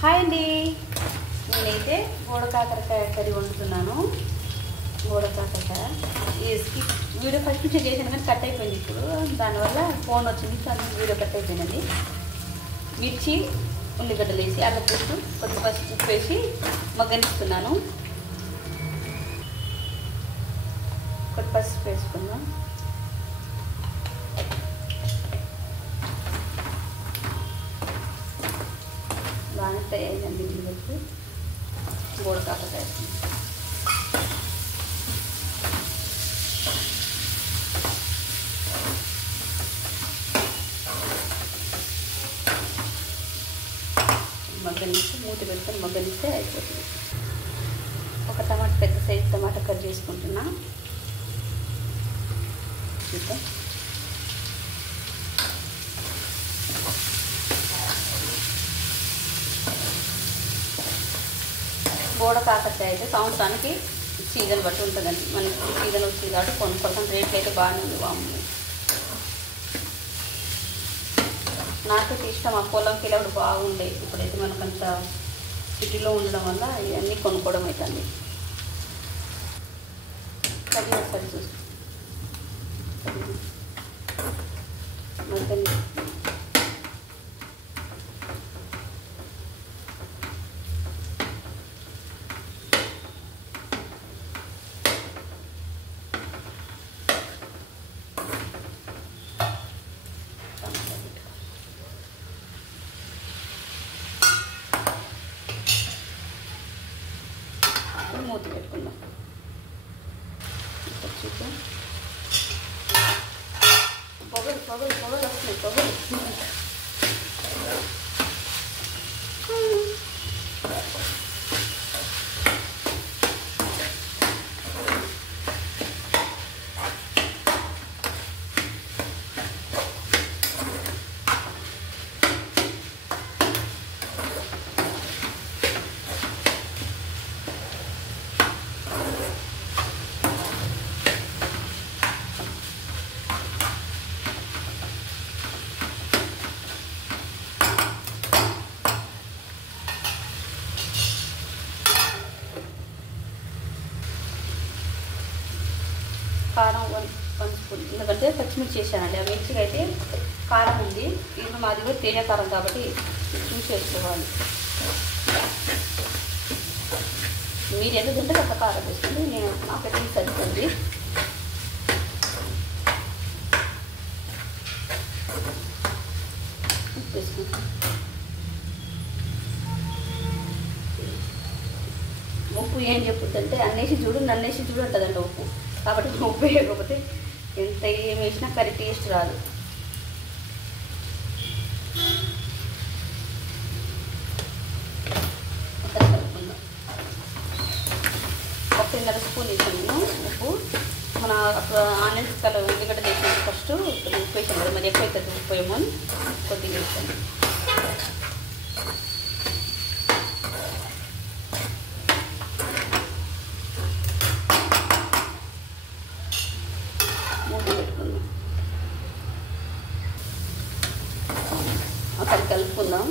Hi అండి, నేనైతే బోడకాకరకాయ curry వండుతున్నాను. బోడకాకరకాయ video first నుంచి చేశాను కానీ కట్ అయిపోయింది. ఇప్పుడు దానివల్ల ఫోన్ వచ్చింది కానీ వీడియో కట్ అయిపోయిందండి. మిర్చి ఉల్లిగడ్డలు వేసి అల్లం పేస్ట్ కొద్ది పసుపు ఉప్పు వేసి మగ్గనిస్తున్నాను. కొద్ది పసుపు వేసుకుందాం. బాగా ఫ్రై అయ్యిందండి. ఉల్లిగడ్డలు బోడకాకరకాయ మగ్గనిస్తే మూత పెట్టుకొని మగ్గనిస్తే అయిపోతుంది. ఒక టమాటా, పెద్ద సైజు టమాటా కట్ చేసుకుంటున్నా. చూద్దాం. బోడకాకరకాయ అయితే సంవత్సరానికి సీజన్ బట్టి ఉంటుందండి. మనకి సీజన్ వచ్చింది కాబట్టి కొనుక్కోవడం రేట్లు అయితే బాగానే ఉంది. బాగుంది. నాకైతే ఇష్టం. ఆ పొలంకి వెళ్ళినప్పుడు బాగుండే. ఇప్పుడైతే మనకంత సిటీలో ఉండడం వల్ల ఇవన్నీ కొనుక్కోవడం అవుతుంది. కర్రీ ఒకసారి చూసి మధ్య మూత పెట్టుకుందాం. చూద్దాం. పొగలు వస్తున్నాయి. పొగలు కారం 1 స్పూన్. ఎందుకంటే పచ్చిమిర్చి చేశానండి. ఆ మిర్చికి అయితే కారం ఉంది. ఇప్పుడు మాది కూడా తేనె కారం కాబట్టి చూసి వేసుకోవాలి. మీరు ఎంత తింటే అంత కారం వేసుకోండి. నేను నాకైతే సరిపోతుంది. ఉప్పు వేసుకుంటాం. ఉప్పు ఏం చెప్పుద్దంటే అన్నేసి చూడు నన్నేసి చూడు అంటుందంట ఉప్పు. కాబట్టి ఉప్పు వేయకపోతే ఎంత ఏం వేసినా కర్రీ టేస్ట్ రాదు. ఒకసారి కలుపుకుందాం. 1.5 స్పూన్ వేసాను నేను ఉప్పు. మన అప్పుడు ఆనియన్స్ ఉల్లిగడ్డ వేసాను. ఫస్ట్ ఉప్పు వేసాను కదా, మరి ఎక్కువ అవుతుంది ఉప్పు ఏమో కొద్దిగా వేసాను. ఒకసారి కలుపుకుందాం.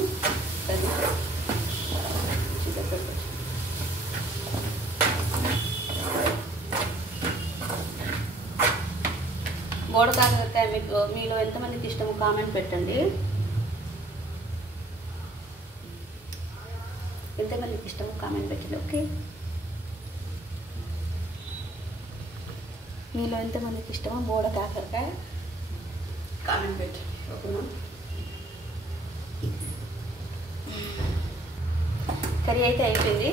బోడకాకరకాయ మీలో ఎంతమందికి ఇష్టమో కామెంట్ పెట్టండి. ఎంతమందికి ఇష్టమో కామెంట్ పెట్టండి. ఓకే, మీలో ఎంతమందికి ఇష్టమో బోడకాకరకాయ కామెంట్ పెట్టండి. ఓకేనా? కర్రీ అయితే అయిపోయింది.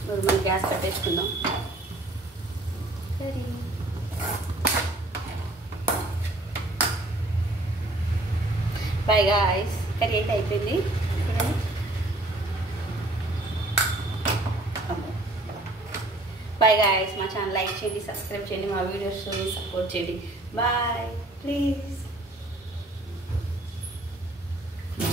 ఇప్పుడు మనం గ్యాస్ కట్టేసుకుందాం. Curry bye guys. కర్రీ అయితే అయిపోయింది. Bye guys. మా ఛానల్ లైక్ చేయండి, సబ్స్క్రైబ్ చేయండి, మా వీడియోస్ సపోర్ట్ చేయండి. Bye please.